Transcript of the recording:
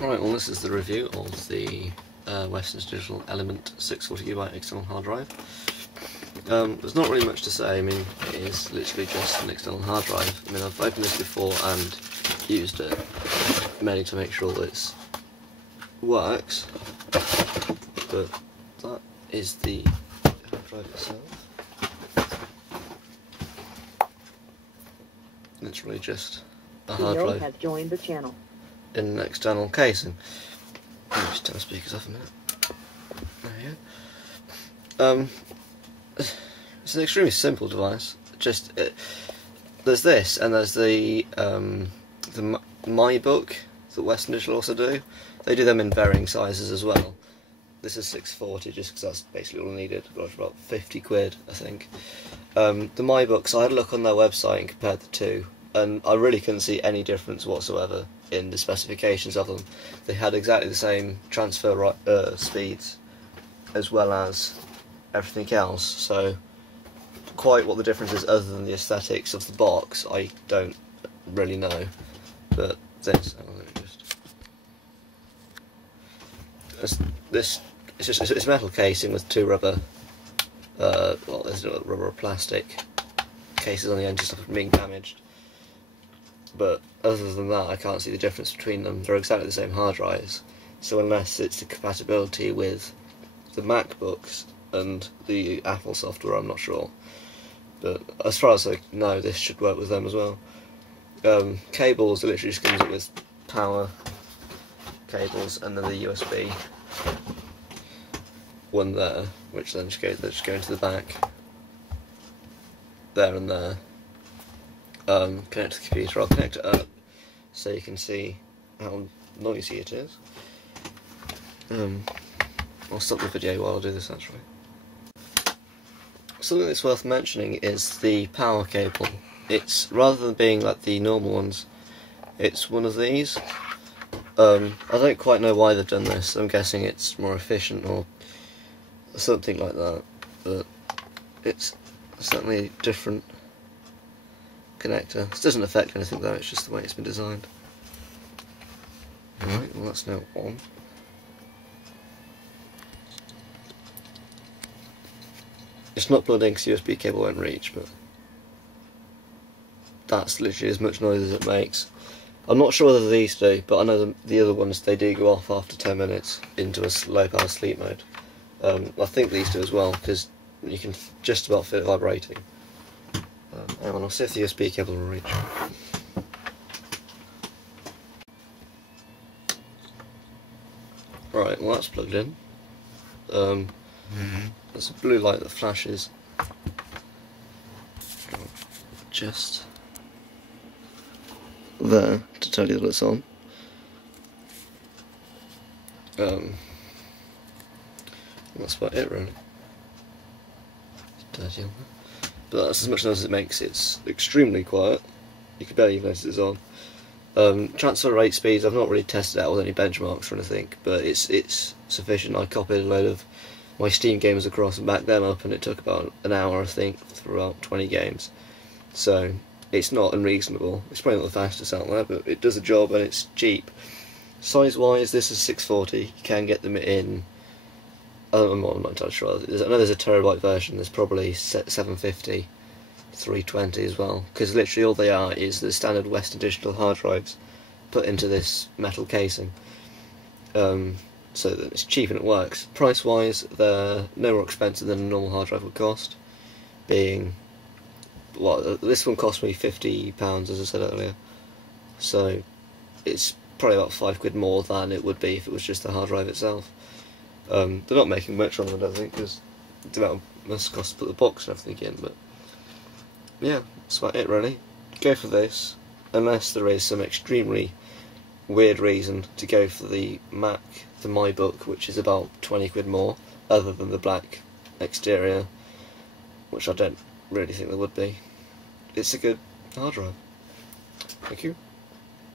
Alright, well this is the review of the Western Digital Element 640GB external hard drive. There's not really much to say. I mean, it is literally just an external hard drive. I mean, I've opened this before and used it mainly to make sure that it works, but that is the hard drive itself. It's really just a hard drive has joined the channel in an external casing. Let me just turn the speakers off a minute. There we go. It's an extremely simple device. There's this, and there's the My Book that Western Digital also do. They do them in varying sizes as well. This is 640, just because that's basically all I needed. Got it for about 50 quid, I think. The My Books, I had a look on their website and compared the two, and I really couldn't see any difference whatsoever in the specifications of them. They had exactly the same transfer speeds as well as everything else, so quite what the difference is other than the aesthetics of the box I don't really know. But this, it's metal casing with two rubber well, there's no rubber or plastic cases on the end to stop it from being damaged. But other than that, I can't see the difference between them. They're exactly the same hard drives, so unless it's the compatibility with the MacBooks and the Apple software, I'm not sure. But as far as I know, this should work with them as well. Cables, it literally just comes with power cables and then the USB one there, which then just go into the back there and there. Connect to the computer. I'll connect it up so you can see how noisy it is. I'll stop the video while I do this actually. Something that's worth mentioning is the power cable. It's, rather than being like the normal ones, it's one of these. I don't quite know why they've done this. I'm guessing it's more efficient or something like that, but it's certainly a different connector. This doesn't affect anything though, it's just the way it's been designed. Alright, well that's now on. It's not plugged in because USB cable won't reach, but that's literally as much noise as it makes. I'm not sure whether these do, but I know the other ones, they do go off after 10 minutes into a low power sleep mode. I think these do as well, because you can just about feel it vibrating. Hang on, I'll see if the USB cable will reach. Right, well that's plugged in. There's a blue light that flashes just there to tell you that it's on. That's about it really. It's dirty on there. But that's as much noise as it makes. It's extremely quiet. You can barely even notice it's on. Transfer rate speeds, I've not really tested it out with any benchmarks or anything, but it's sufficient. I copied a load of my Steam games across and backed them up, and it took about an hour I think for about 20 games. So it's not unreasonable. It's probably not the fastest out there, but it does a job and it's cheap. Size wise, this is 640. You can get them in, I'm not entirely sure. I know there's a terabyte version. There's probably 750, 320 as well, because literally all they are is the standard Western Digital hard drives put into this metal casing. So that it's cheap and it works. Price wise, they're no more expensive than a normal hard drive would cost, being, well, this one cost me £50 as I said earlier, so it's probably about £5 more than it would be if it was just the hard drive itself. They're not making much on them, I don't think, because the amount it must cost to put the box and everything in, but yeah, that's about it really. Go for this, unless there is some extremely weird reason to go for the My Book, which is about £20 more, other than the black exterior, which I don't really think there would be. It's a good hard drive. Thank you.